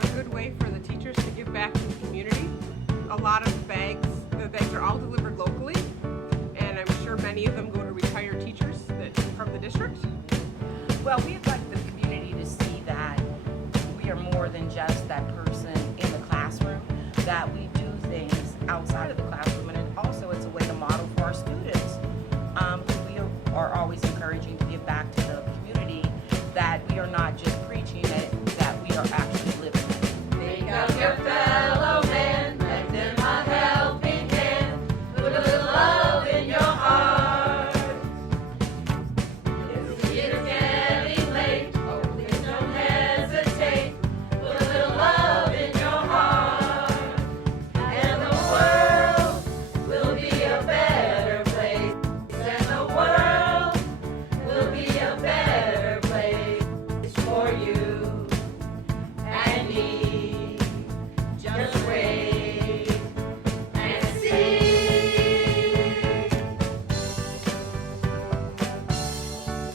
a good way for the teachers to give back to the community. A lot of the bags are all delivered locally.